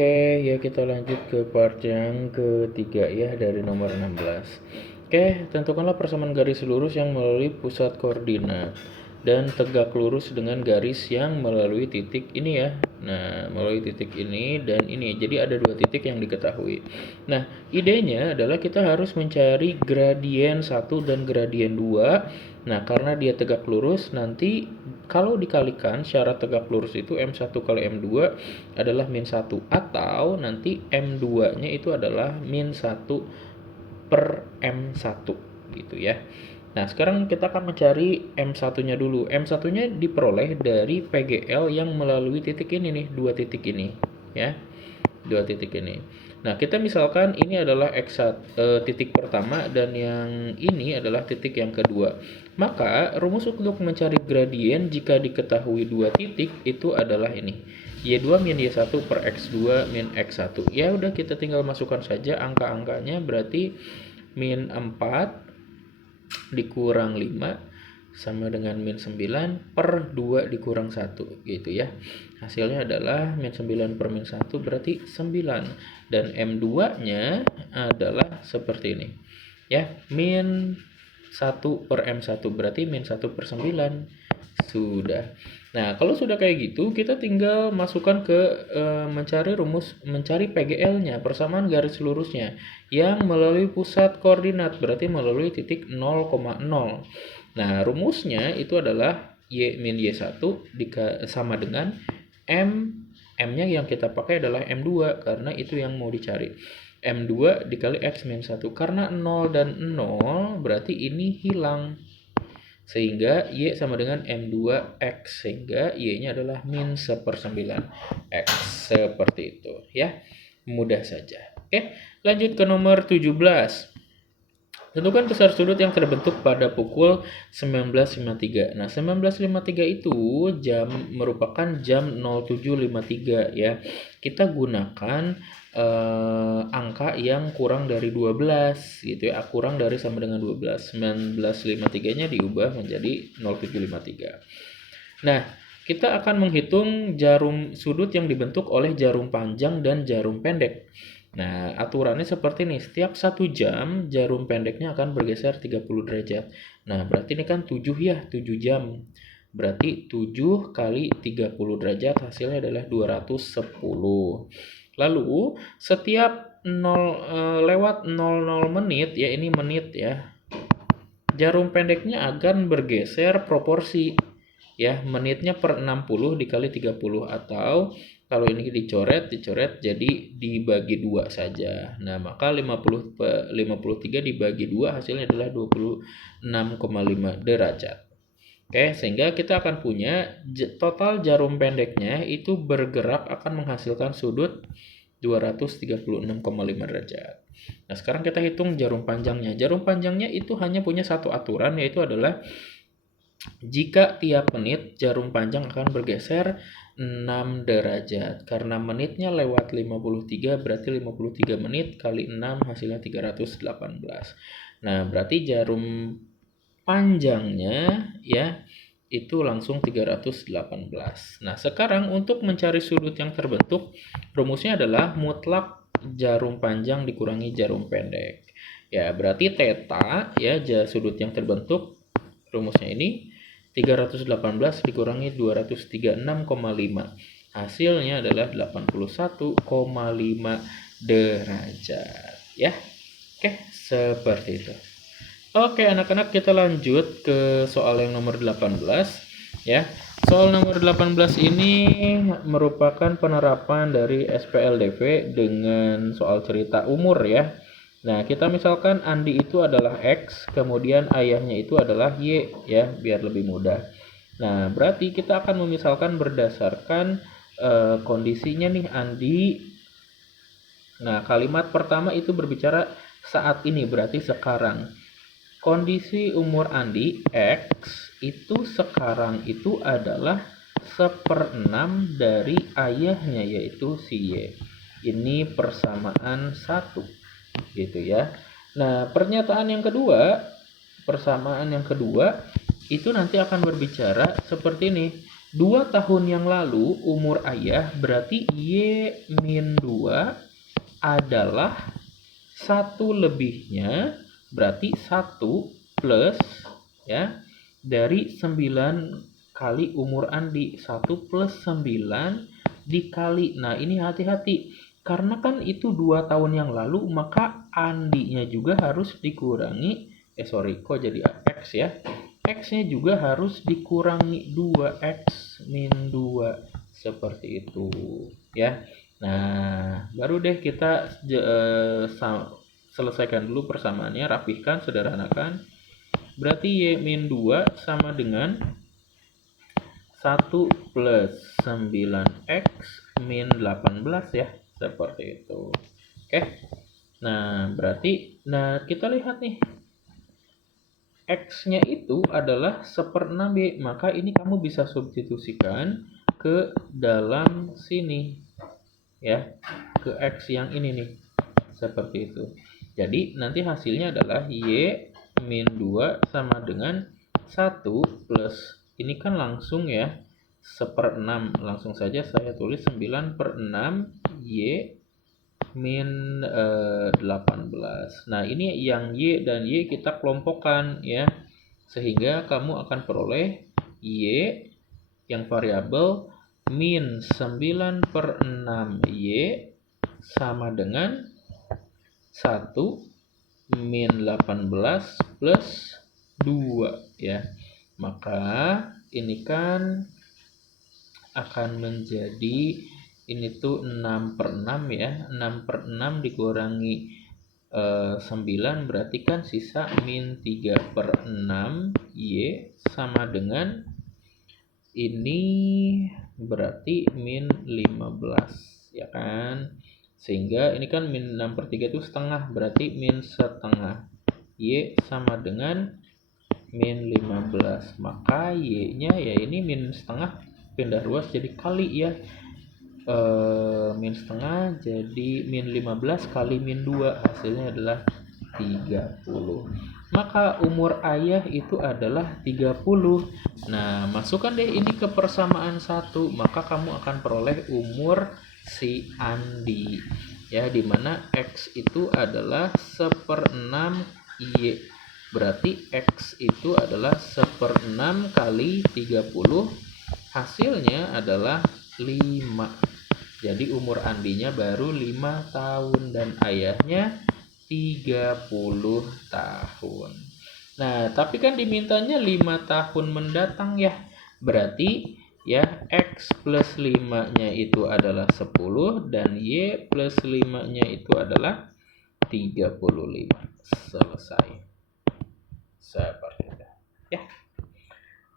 Oke, ya kita lanjut ke part yang ketiga ya dari nomor 16. Oke, tentukanlah persamaan garis lurus yang melalui pusat koordinat dan tegak lurus dengan garis yang melalui titik ini ya. Nah, melalui titik ini dan ini. Jadi ada dua titik yang diketahui. Nah, idenya adalah kita harus mencari gradien 1 dan gradien 2. Nah, karena dia tegak lurus, nanti kalau dikalikan syarat tegak lurus itu M1 kali M2 adalah min 1. Atau nanti M2-nya itu adalah min 1 per M1 gitu ya. Nah, sekarang kita akan mencari M1-nya dulu. M1-nya diperoleh dari PGL yang melalui titik ini nih, dua titik ini ya. Dua titik ini. Nah, kita misalkan ini adalah titik pertama dan yang ini adalah titik yang kedua. Maka rumus untuk mencari gradien jika diketahui dua titik itu adalah ini. Y2 min Y1 per X2 min X1. Ya udah kita tinggal masukkan saja angka-angkanya, berarti min 4 dikurang 5 sama dengan min 9 per 2 dikurang 1 gitu ya. Hasilnya adalah min 9 per min 1 berarti 9. Dan M2-nya adalah seperti ini. Ya, min 1 per M1 berarti min 1 per 9. Sudah. Nah, kalau sudah kayak gitu, kita tinggal masukkan ke mencari PGL-nya, persamaan garis lurusnya, yang melalui pusat koordinat, berarti melalui titik 0,0. Nah, rumusnya itu adalah Y min Y1 sama dengan M-nya yang kita pakai adalah M2, karena itu yang mau dicari. M2 dikali X min 1, karena 0 dan 0 berarti ini hilang. Sehingga Y sama dengan M2X, sehingga Y-nya adalah min 1/9 X. Seperti itu ya, mudah saja. Oke, lanjut ke nomor 17. Tentukan besar sudut yang terbentuk pada pukul 19.53. Nah, 19.53 itu merupakan jam 07.53 ya. Kita gunakan angka yang kurang dari 12 gitu ya. Kurang dari sama dengan 12. 19.53-nya diubah menjadi 07.53. Nah, kita akan menghitung jarum sudut yang dibentuk oleh jarum panjang dan jarum pendek. Nah, aturannya seperti ini. Setiap 1 jam, jarum pendeknya akan bergeser 30 derajat. Nah, berarti ini kan 7 ya, 7 jam. Berarti 7 kali 30 derajat hasilnya adalah 210. Lalu, setiap lewat 00 menit, ya ini menit ya, jarum pendeknya akan bergeser proporsi. Ya, menitnya per 60 dikali 30, atau kalau ini dicoret jadi dibagi 2 saja. Nah, maka 53 dibagi 2 hasilnya adalah 26,5 derajat. Oke, sehingga kita akan punya total jarum pendeknya itu bergerak akan menghasilkan sudut 236,5 derajat. Nah, sekarang kita hitung jarum panjangnya. Jarum panjangnya itu hanya punya satu aturan, yaitu adalah jika tiap menit jarum panjang akan bergeser 6 derajat. Karena menitnya lewat 53, berarti 53 menit kali 6 hasilnya 318. Nah, berarti jarum panjangnya ya itu langsung 318. Nah, sekarang untuk mencari sudut yang terbentuk, rumusnya adalah mutlak jarum panjang dikurangi jarum pendek. Ya, berarti theta ya sudut yang terbentuk, rumusnya ini 318 dikurangi 236,5. Hasilnya adalah 81,5 derajat ya. Oke, seperti itu. Oke, anak-anak, kita lanjut ke soal yang nomor 18 ya. Soal nomor 18 ini merupakan penerapan dari SPLDV dengan soal cerita umur ya. Nah, kita misalkan Andi itu adalah X, kemudian ayahnya itu adalah Y ya, biar lebih mudah. Nah, berarti kita akan memisalkan berdasarkan kondisinya nih Andi. Nah, kalimat pertama itu berbicara saat ini, berarti sekarang. Kondisi umur Andi X itu sekarang itu adalah 1/6 dari ayahnya, yaitu si Y. Ini persamaan 1 gitu ya. Nah, persamaan yang kedua itu nanti akan berbicara seperti ini. 2 tahun yang lalu umur ayah berarti Y-2 adalah 1 lebihnya, berarti 1 plus ya dari 9 kali umur Andi. 1 plus 9 dikali. Nah ini hati-hati, karena kan itu 2 tahun yang lalu, maka Andinya juga harus dikurangi, kok jadi X ya. X-nya juga harus dikurangi 2X min 2. Seperti itu ya. Nah, baru deh kita selesaikan dulu persamaannya, rapihkan, sederhanakan. Berarti Y min 2 sama dengan 1 plus 9X min 18 ya. Seperti itu. Oke. Nah, berarti kita lihat nih. X-nya itu adalah 1/6 Y, maka ini kamu bisa substitusikan ke dalam sini ya, ke X yang ini nih, seperti itu. Jadi nanti hasilnya adalah Y min 2 sama dengan 1 plus, ini kan langsung ya 1/6, langsung saja saya tulis 9/6 Y min 18. Nah ini yang Y dan Y kita kelompokkan ya, sehingga kamu akan peroleh Y yang variabel min 9/6 Y sama dengan 1 min 18 plus 2 ya. Maka ini kan akan menjadi, ini tuh 6/6 ya. 6/6 dikurangi 9 berarti kan sisa min 3/6 Y sama dengan ini berarti min 15 ya kan. Sehingga ini kan min 6/3 itu setengah, berarti min setengah. Y sama dengan min 15. Maka Y-nya ya ini min setengah pindah ruas jadi kali ya. Min setengah jadi min 15 kali min 2, hasilnya adalah 30. Maka umur ayah itu adalah 30. Nah, masukkan deh ini ke persamaan 1, maka kamu akan peroleh umur si Andi ya, dimana X itu adalah 1/6 Y. Berarti X itu adalah 1/6 kali 30, hasilnya adalah 5. Jadi umur Andinya baru 5 tahun dan ayahnya 30 tahun. Nah, tapi kan dimintanya 5 tahun mendatang ya. Berarti ya X plus 5-nya itu adalah 10 dan Y plus 5-nya itu adalah 35. Selesai. Seperti itu. Ya.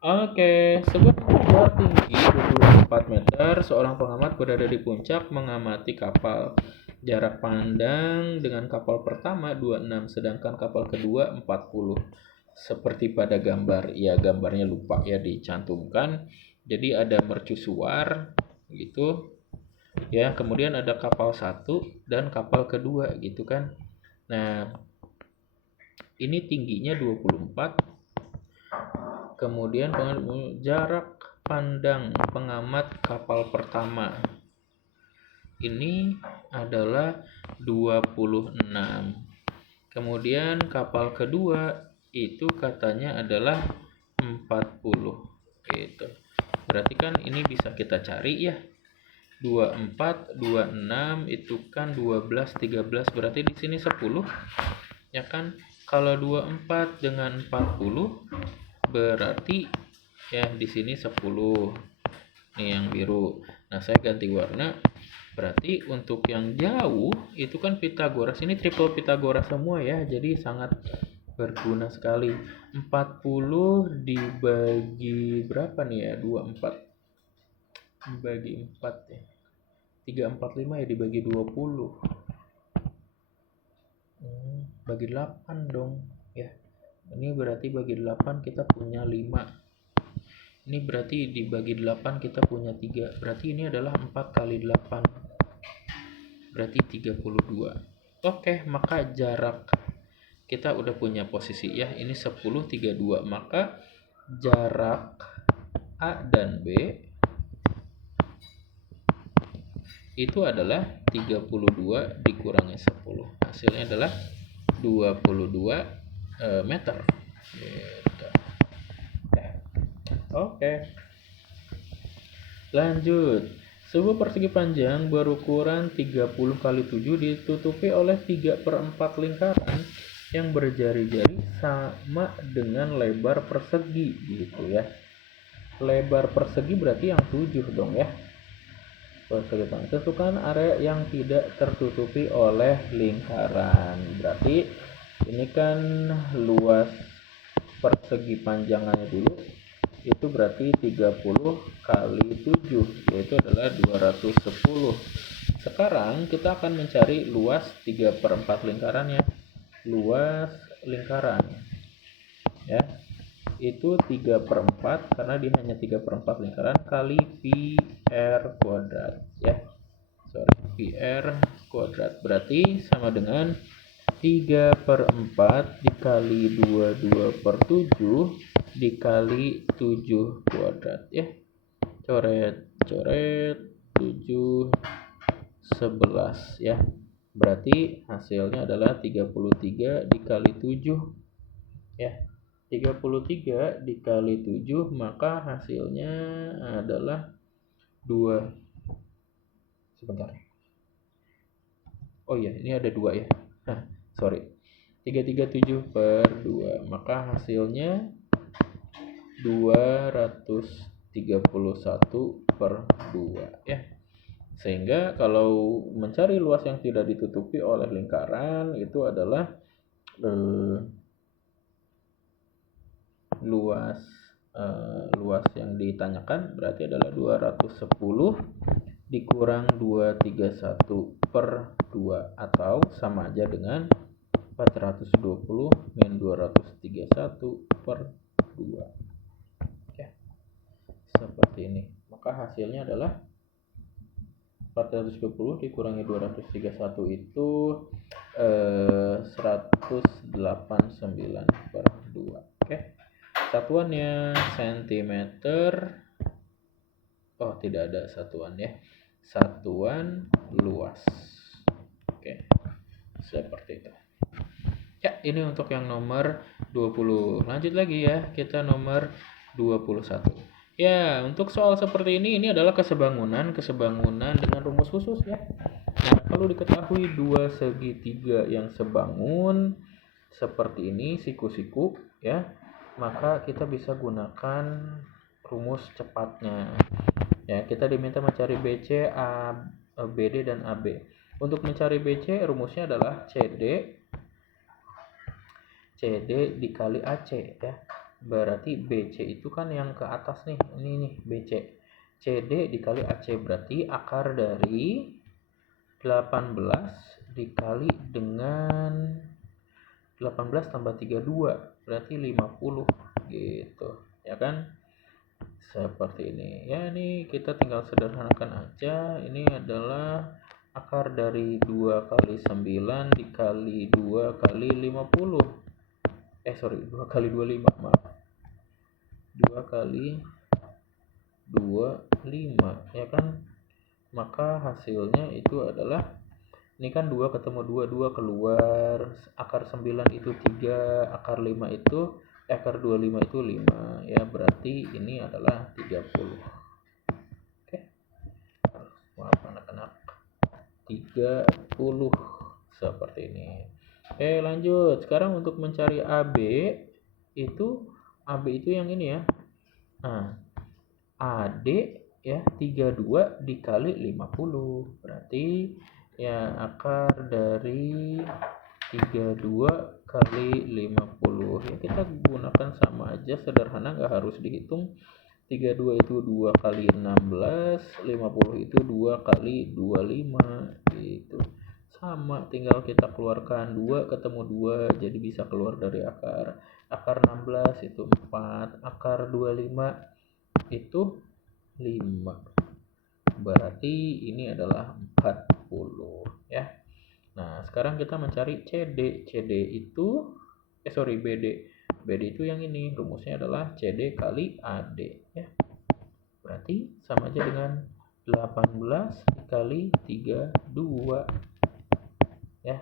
Oke, sebuah kapal tinggi 24 meter, seorang pengamat berada di puncak mengamati kapal. Jarak pandang dengan kapal pertama 26, sedangkan kapal kedua 40. Seperti pada gambar, ya gambarnya lupa ya dicantumkan. Jadi ada mercusuar gitu. Ya, kemudian ada kapal 1 dan kapal kedua gitu kan. Nah, ini tingginya 24. Kemudian jarak pandang pengamat kapal pertama ini adalah 26. Kemudian kapal kedua itu katanya adalah 40. Gitu. Berarti kan ini bisa kita cari ya. 24, 26 itu kan 12, 13, berarti di sini 10. Ya kan? Kalau 24 dengan 40 berarti ya di sini 10. Nih yang biru. Nah, saya ganti warna. Berarti untuk yang jauh itu kan Pitagoras, ini triple Pitagoras semua ya. Jadi sangat berguna sekali. 40 dibagi berapa nih ya? 24 dibagi 4 ya. 345 ya dibagi 20. Bagi 8 dong ya. Ini berarti bagi 8 kita punya 5. Ini berarti dibagi 8 kita punya 3. Berarti ini adalah 4 kali 8. Berarti 32. Oke, maka jarak kita udah punya posisi ya. Ini 10, 32. Maka jarak A dan B itu adalah 32 dikurangi 10. Hasilnya adalah 22 meter. Gitu. Oke. Lanjut. Sebuah persegi panjang berukuran 30 kali 7 ditutupi oleh 3/4 lingkaran yang berjari-jari sama dengan lebar persegi gitu ya. Lebar persegi berarti yang 7 dong ya. Persegi panjang. Tentukan area yang tidak tertutupi oleh lingkaran. Berarti ini kan luas persegi panjangannya dulu itu berarti 30 kali 7 yaitu adalah 210. Sekarang kita akan mencari luas 3/4 lingkarannya. Luas lingkaran ya itu 3/4 karena dia hanya 3/4 lingkaran kali pi r kuadrat ya. Pi r kuadrat berarti sama dengan 3/4 dikali 22/7 dikali 7 kuadrat ya. Coret 7 11 ya. Berarti hasilnya adalah 33 dikali 7 ya. 33 dikali 7 maka hasilnya adalah 2. Sebentar. Oh iya, ini ada 2 ya. Sorry. 337/2 maka hasilnya 231/2 ya. Sehingga kalau mencari luas yang tidak ditutupi oleh lingkaran itu adalah luas yang ditanyakan berarti adalah 210 dikurang 231/2 atau sama aja dengan 420 min 231/2 ya. Seperti ini. Maka hasilnya adalah 420 dikurangi 231 itu 189/2. Oke. Satuannya sentimeter. Oh, tidak ada satuan ya. Satuan luas. Oke. Seperti itu. Ya, ini untuk yang nomor 20. Lanjut lagi ya, kita nomor 21. Ya, untuk soal seperti ini adalah kesebangunan dengan rumus khusus ya. Nah, kalau diketahui dua segitiga yang sebangun seperti ini, siku-siku ya, maka kita bisa gunakan rumus cepatnya. Ya, kita diminta mencari BC, BD dan AB. Untuk mencari BC rumusnya adalah CD dikali AC ya. Berarti BC itu kan yang ke atas nih. Ini nih BC. CD dikali AC berarti akar dari 18 dikali dengan 18 tambah 32 berarti 50 gitu ya kan. Seperti ini ya. Ini kita tinggal sederhanakan aja. Ini adalah akar dari 2 kali 9 dikali 2 kali 50. 2 kali 25 maaf. 2 kali 25 ya kan. Maka hasilnya itu adalah ini kan 2 ketemu 2 keluar, akar 9 itu 3, akar 5 itu akar 25 itu 5 ya, berarti ini adalah 30. Oke. Maaf anak-anak. 30 seperti ini. Oke, lanjut. Sekarang untuk mencari AB itu yang ini ya. Nah, AD ya 32 dikali 50 berarti ya akar dari 32 kali 50 ya. Kita gunakan sama aja, sederhana, nggak harus dihitung. 32 itu 2 kali 16, 50 itu 2 kali 25 gitu. Sama, tinggal kita keluarkan 2 ketemu 2 jadi bisa keluar dari akar. Akar 16 itu 4, akar 25 itu 5. Berarti ini adalah 40 ya. Nah, sekarang kita mencari CD. itu BD. BD itu yang ini. Rumusnya adalah CD kali AD ya. berarti sama aja dengan 18 dikali 3, 2 ya.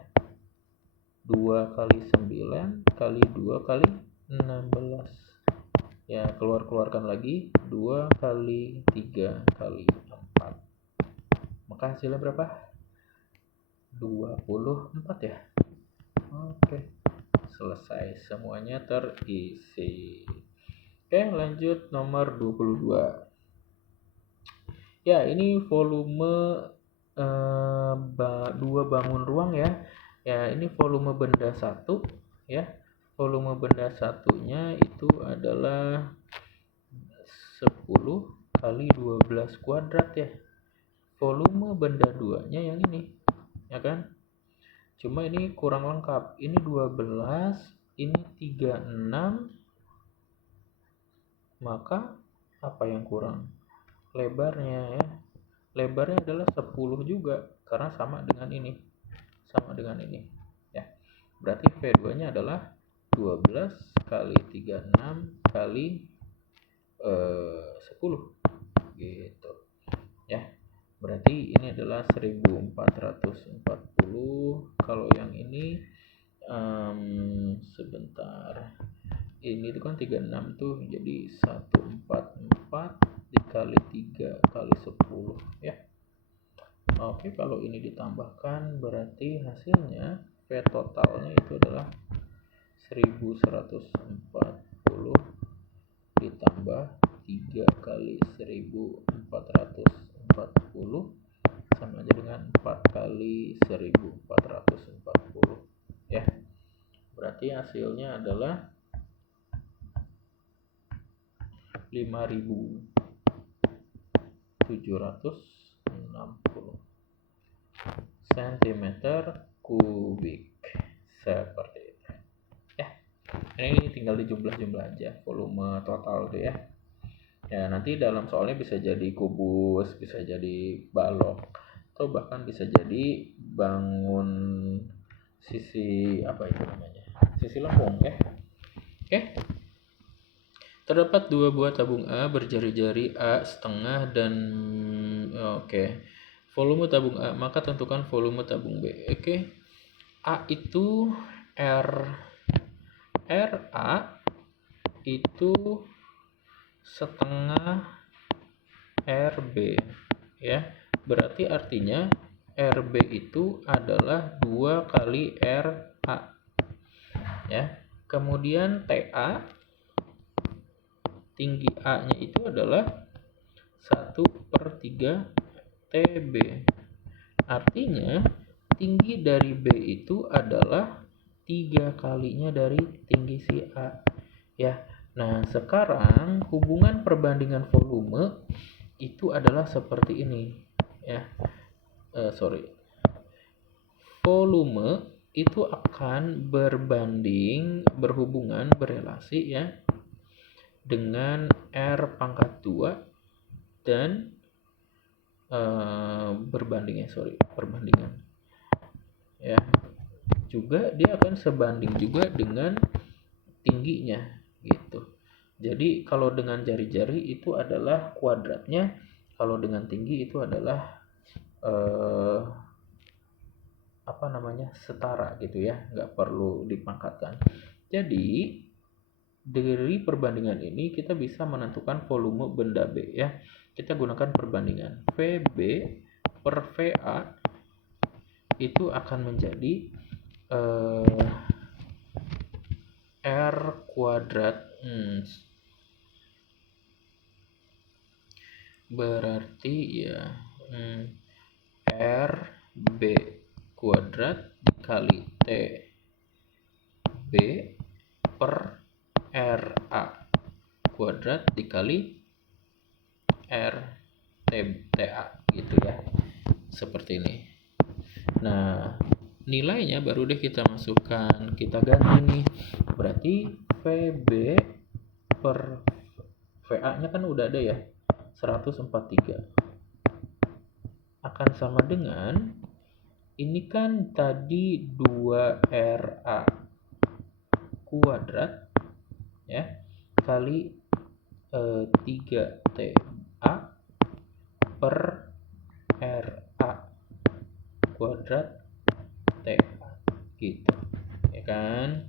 2 kali 9 kali 2 kali 16 ya, keluarkan lagi 2 kali 3 kali 4, maka hasilnya berapa? 24 ya. Oke, selesai, semuanya terisi. Oke, lanjut nomor 22 ya. Ini volume 2 bangun ruang ya. Ya, ini volume benda 1 ya. Volume benda satunya itu adalah 10 kali 12 kuadrat ya. Volume benda 2-nya yang ini, ya kan? Cuma ini kurang lengkap. Ini 12, ini 36. Maka apa yang kurang? Lebarnya ya. Lebarnya adalah 10 juga karena sama dengan ini. Sama dengan ini ya. Berarti V2-nya adalah 12 kali 36 kali 10 gitu ya. Berarti ini adalah 1440. Kalau yang ini sebentar, ini tuh kan 36 tuh, jadi 144 dikali 3 kali 10 ya. Oke, kalau ini ditambahkan berarti hasilnya V totalnya itu adalah 1140 ditambah 3 kali 1440 sama aja dengan 4 kali 1440 ya. Berarti hasilnya adalah 5760 cm kubik seperti itu ya. Ini tinggal dijumlah-jumlah aja volume total tuh ya. Ya, nanti dalam soalnya bisa jadi kubus, bisa jadi balok, atau bahkan bisa jadi bangun sisi apa itu namanya, sisi lengkung ya. Oke. Terdapat 2 buah tabung A berjari-jari A setengah dan oke. Volume tabung A, maka tentukan volume tabung B. Oke. A itu RA itu setengah RB ya. Berarti artinya RB itu adalah 2 kali RA ya. Kemudian TA, tinggi A nya itu adalah 1/3 TB. Artinya tinggi dari B itu adalah 3 kalinya dari tinggi si A ya. Nah, sekarang hubungan perbandingan volume itu adalah seperti ini ya. Volume itu akan berhubungan, berelasi ya dengan R pangkat 2 dan perbandingan ya. Juga dia akan sebanding juga dengan tingginya gitu. Jadi kalau dengan jari-jari itu adalah kuadratnya, kalau dengan tinggi itu adalah setara gitu ya, nggak perlu dipangkatkan. Jadi dari perbandingan ini kita bisa menentukan volume benda B ya. Kita gunakan perbandingan VB per VA itu akan menjadi R kuadrat berarti ya RB kuadrat dikali TB per RA kuadrat dikali RTA gitu ya, seperti ini. Nah, nilainya baru deh kita masukkan, kita ganti nih. Berarti VB per VA nya kan udah ada ya, 143 akan sama dengan ini kan tadi 2RA kuadrat ya kali 3TA per RA kuadrat TA gitu ya kan.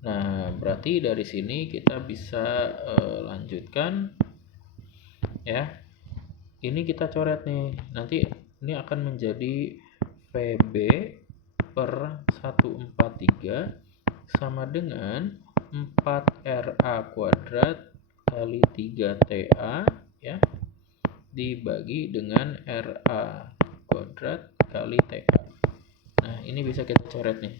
Nah berarti dari sini kita bisa lanjutkan ya. Ini kita coret nih, nanti ini akan menjadi VB per 143 sama dengan 4RA kuadrat kali 3TA ya, dibagi dengan RA kuadrat kali TA. Nah ini bisa kita coret nih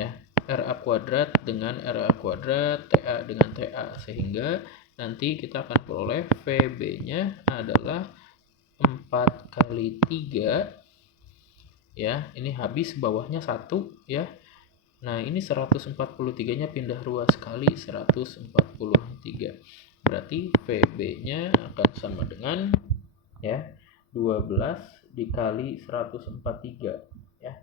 ya, RA kuadrat dengan RA kuadrat, TA dengan TA, sehingga nanti kita akan peroleh VB nya adalah 4 kali 3 ya, ini habis bawahnya 1 ya. Nah ini 143 nya pindah ruas kali 143, berarti VB nya akan sama dengan ya 12 dikali 143 ya,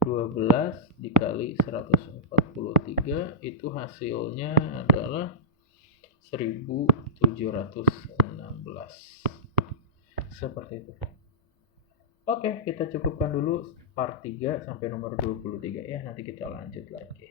12 dikali 143 itu hasilnya adalah 1716, seperti itu. Oke, kita cukupkan dulu part 3 sampai nomor 23 ya, nanti kita lanjut lagi.